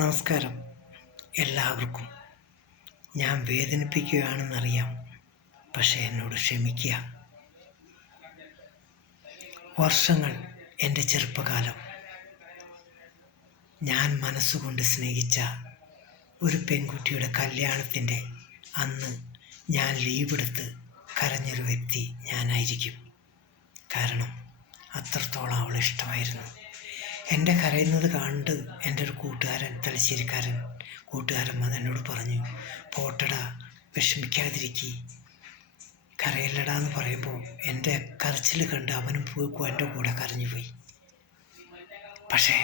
നമസ്കാരം എല്ലാവർക്കും. ഞാൻ വേദനിപ്പിക്കുകയാണെന്നറിയാം, പക്ഷേ എന്നോട് ക്ഷമിക്കുക. വർഷങ്ങൾ, എൻ്റെ ചെറുപ്പകാലം, ഞാൻ മനസ്സുകൊണ്ട് സ്നേഹിച്ച ഒരു പെൺകുട്ടിയുടെ കല്യാണത്തിൻ്റെ അന്ന് ഞാൻ ലീവെടുത്ത് കരഞ്ഞൊരു വ്യക്തി ഞാനായിരിക്കും. കാരണം അത്രത്തോളം അവൾ ഇഷ്ടമായിരുന്നു. എൻ്റെ കരയുന്നത് കണ്ട് എൻ്റെ ഒരു കൂട്ടുകാരൻ, തലശ്ശേരിക്കാരൻ കൂട്ടുകാരൻ എന്നോട് പറഞ്ഞു, പോട്ടടാ, വിഷമിക്കാതിരിക്കുക, കരയില്ലടാ എന്ന് പറയുമ്പോൾ എൻ്റെ കരച്ചിൽ കണ്ട് അവനും എൻ്റെ കൂടെ കരഞ്ഞുപോയി. പക്ഷേ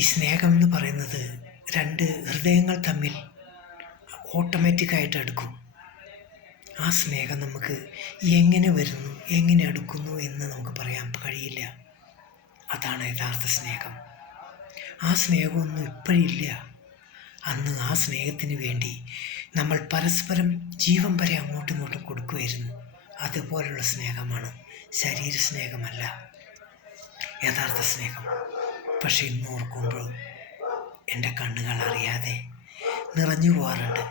ഈ സ്നേഹം എന്ന് പറയുന്നത് രണ്ട് ഹൃദയങ്ങൾ തമ്മിൽ ഓട്ടോമാറ്റിക്കായിട്ട് അടുക്കും. ആ സ്നേഹം നമുക്ക് എങ്ങനെ വരുന്നു, എങ്ങനെ അടുക്കുന്നു എന്ന് നമുക്ക് പറയാൻ കഴിയില്ല. അതാണ് യഥാർത്ഥ സ്നേഹം. ആ സ്നേഹമൊന്നും ഇപ്പോഴില്ല. അന്ന് ആ സ്നേഹത്തിന് വേണ്ടി നമ്മൾ പരസ്പരം ജീവൻ വരെ അങ്ങോട്ടും ഇങ്ങോട്ടും കൊടുക്കുമായിരുന്നു. അതുപോലുള്ള സ്നേഹമാണ്, ശരീര സ്നേഹമല്ല യഥാർത്ഥ സ്നേഹം. പക്ഷെ ഇന്ന് ഓർക്കുമ്പോൾ എൻ്റെ കണ്ണുകൾ അറിയാതെ നിറഞ്ഞു പോകാറുണ്ട്.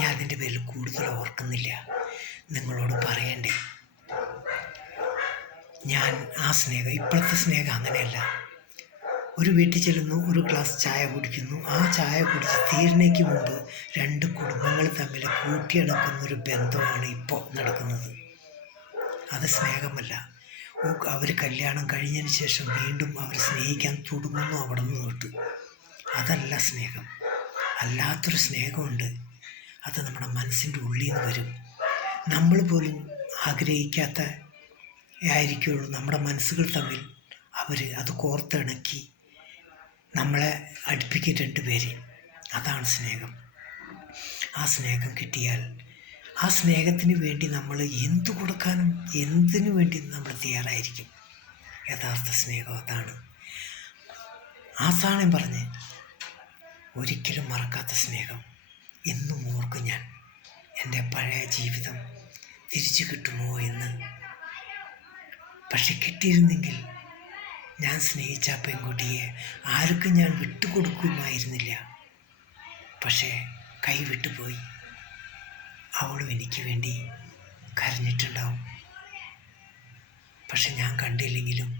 ഞാൻ അതിൻ്റെ പേരിൽ കൂടുതൽ ഓർക്കുന്നില്ല. നിങ്ങളോട് പറയണ്ടേ, ഞാൻ ആ സ്നേഹം, ഇപ്പോഴത്തെ സ്നേഹം അങ്ങനെയല്ല. ഒരു വീട്ടിൽ ചെല്ലുന്നു, ഒരു ഗ്ലാസ് ചായ കുടിക്കുന്നു. ആ ചായ കുടിച്ച് തീരുന്നേക്ക് മുമ്പ് രണ്ട് കുടുംബങ്ങൾ തമ്മിൽ കൂട്ടിയടക്കുന്നൊരു ബന്ധമാണ് ഇപ്പോൾ നടക്കുന്നത്. അത് സ്നേഹമല്ല. അവർ കല്യാണം കഴിഞ്ഞതിന് ശേഷം വീണ്ടും അവർ സ്നേഹിക്കാൻ തുടങ്ങുന്നു അവിടെ നിന്ന് തൊട്ട്. അതല്ല സ്നേഹം. അല്ലാത്തൊരു സ്നേഹമുണ്ട്. അത് നമ്മുടെ മനസ്സിൻ്റെ ഉള്ളിൽ നിന്ന് വരും. നമ്മൾ പോലും ആഗ്രഹിക്കാത്ത ആയിരിക്കുള്ളൂ നമ്മുടെ മനസ്സുകൾ തമ്മിൽ അവർ അത് കോർത്തിണക്കി നമ്മളെ അടുപ്പിക്കും രണ്ടുപേര്. അതാണ് സ്നേഹം. ആ സ്നേഹം കിട്ടിയാൽ ആ സ്നേഹത്തിന് വേണ്ടി നമ്മൾ എന്തു കൊടുക്കാനും എന്തിനു വേണ്ടി നമ്മൾ തയ്യാറായിരിക്കും. യഥാർത്ഥ സ്നേഹം അതാണ്. ആസാനം പറഞ്ഞ് ഒരിക്കലും മറക്കാത്ത സ്നേഹം എന്നും ഓർക്കും ഞാൻ. എൻ്റെ പഴയ ജീവിതം തിരിച്ചു കിട്ടുമോ എന്ന്. പക്ഷെ കിട്ടിയിരുന്നെങ്കിൽ ഞാൻ സ്നേഹിച്ച പെൺകുട്ടിയെ ആർക്കും ഞാൻ വിട്ടുകൊടുക്കുമായിരുന്നില്ല. പക്ഷേ കൈവിട്ടുപോയി. അവളും എനിക്ക് വേണ്ടി കരഞ്ഞിട്ടുണ്ടാവും. പക്ഷെ ഞാൻ കണ്ടില്ലെങ്കിലും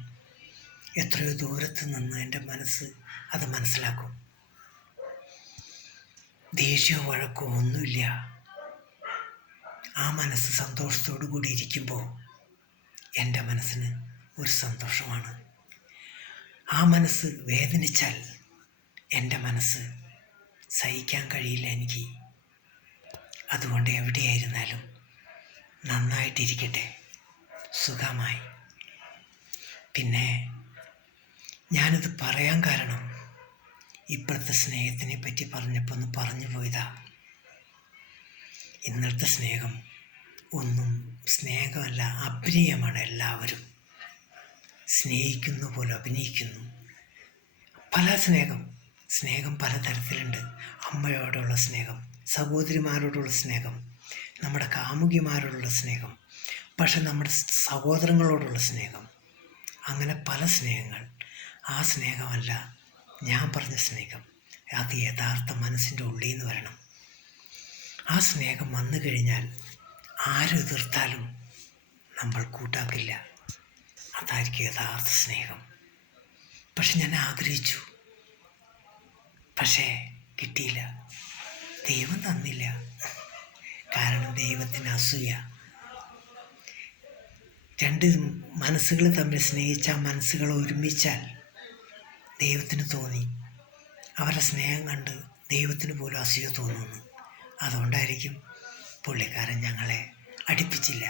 എത്രയോ ദൂരത്ത് നിന്ന് എൻ്റെ മനസ്സ് അത് മനസ്സിലാക്കും. ദേഷ്യമോ വഴക്കോ ഒന്നുമില്ല. ആ മനസ്സ് സന്തോഷത്തോടു കൂടി ഇരിക്കുമ്പോൾ എൻ്റെ മനസ്സിന് ഒരു സന്തോഷമാണ്. ആ മനസ്സ് വേദനിച്ചാൽ എൻ്റെ മനസ്സ് സഹിക്കാൻ കഴിയില്ല എനിക്ക്. അതുകൊണ്ട് എവിടെയായിരുന്നാലും നന്നായിട്ടിരിക്കട്ടെ, സുഖമായി. പിന്നെ ഞാനിത് പറയാൻ കാരണം ഇപ്പോഴത്തെ സ്നേഹത്തിനെ പറ്റി പറഞ്ഞപ്പോൾ ഒന്ന് പറഞ്ഞു പോയതാ. ഇന്നത്തെ സ്നേഹം ഒന്നും സ്നേഹമല്ല, അഭിനയമാണ്. എല്ലാവരും സ്നേഹിക്കുന്ന പോലെ അഭിനയിക്കുന്നു. പല സ്നേഹം പലതരത്തിലുണ്ട്. അമ്മയോടുള്ള സ്നേഹം, സഹോദരിമാരോടുള്ള സ്നേഹം, നമ്മുടെ കാമുകിമാരോടുള്ള സ്നേഹം, പക്ഷെ നമ്മുടെ സഹോദരങ്ങളോടുള്ള സ്നേഹം, അങ്ങനെ പല സ്നേഹങ്ങൾ. ആ സ്നേഹമല്ല ഞാൻ പറഞ്ഞ സ്നേഹം. അത് യഥാർത്ഥ മനസ്സിൻ്റെ ഉള്ളിൽ നിന്ന് വരണം. ആ സ്നേഹം വന്നു കഴിഞ്ഞാൽ ആരും എതിർത്താലും നമ്മൾ കൂട്ടാക്കില്ല. അതായിരിക്കും യഥാർത്ഥ സ്നേഹം. പക്ഷെ ഞാൻ ആഗ്രഹിച്ചു, പക്ഷേ കിട്ടിയില്ല. ദൈവം തന്നില്ല. കാരണം ദൈവത്തിന് അസൂയ. രണ്ട് മനസ്സുകൾ തമ്മിൽ സ്നേഹിച്ച മനസ്സുകൾ ഒരുമിച്ചാൽ ദൈവത്തിന് തോന്നി, അവരുടെ സ്നേഹം കണ്ട് ദൈവത്തിന് പോലും അസൂയ തോന്നുന്നു. അതുകൊണ്ടായിരിക്കും പുള്ളിക്കാരൻ ഞങ്ങളെ അടുപ്പിച്ചില്ല.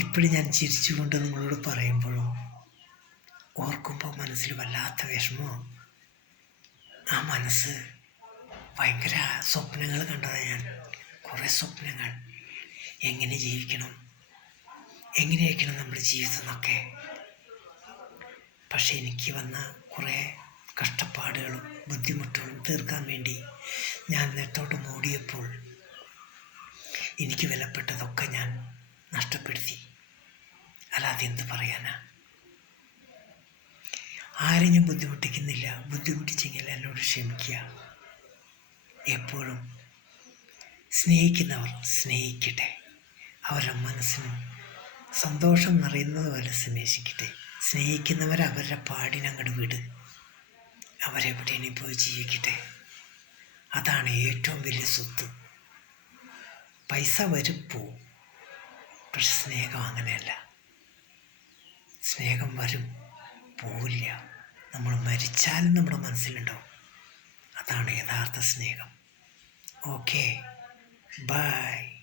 ഇപ്പോഴും ഞാൻ ചിരിച്ചുകൊണ്ട് നിങ്ങളോട് പറയുമ്പോഴും ഓർക്കുമ്പോൾ മനസ്സിൽ വല്ലാത്ത വിഷമോ. ആ മനസ്സ് ഭയങ്കര സ്വപ്നങ്ങൾ കണ്ടതാണ് ഞാൻ. കുറേ സ്വപ്നങ്ങൾ, എങ്ങനെ ജീവിക്കണം, എങ്ങനെയായിരിക്കണം നമ്മുടെ ജീവിതം എന്നൊക്കെ. പക്ഷെ എനിക്ക് വന്ന കുറേ കഷ്ടപ്പാടുകളും ബുദ്ധിമുട്ടുകളും തീർക്കാൻ വേണ്ടി ഞാൻ നെട്ടോട്ട് മൂടിയപ്പോൾ എനിക്ക് വിലപ്പെട്ടതൊക്കെ ഞാൻ നഷ്ടപ്പെടുത്തി. അല്ലാതെ എന്ത് പറയാനാ. ആരെയും ബുദ്ധിമുട്ടിക്കുന്നില്ല. ബുദ്ധിമുട്ടിച്ചെങ്കിൽ എന്നോട് ക്ഷമിക്കുക. എപ്പോഴും സ്നേഹിക്കുന്നവർ സ്നേഹിക്കട്ടെ. അവരുടെ മനസ്സിന് സന്തോഷം നിറയുന്നത് പോലെ സ്നേഹിക്കുന്നവർ അവരുടെ പാടിനങ്ങോട്ട് വിട്. അവരെവിടെയും പോയി ജീവിക്കട്ടെ. അതാണ് ഏറ്റവും വലിയ സ്വത്ത്. പൈസ വരും പോവും, പക്ഷെ സ്നേഹം അങ്ങനെയല്ല. സ്നേഹം വരും, പോവില്ല. നമ്മൾ മരിച്ചാലും നമ്മുടെ മനസ്സിലുണ്ടാവും. അതാണ് യഥാർത്ഥ സ്നേഹം. Okay, by.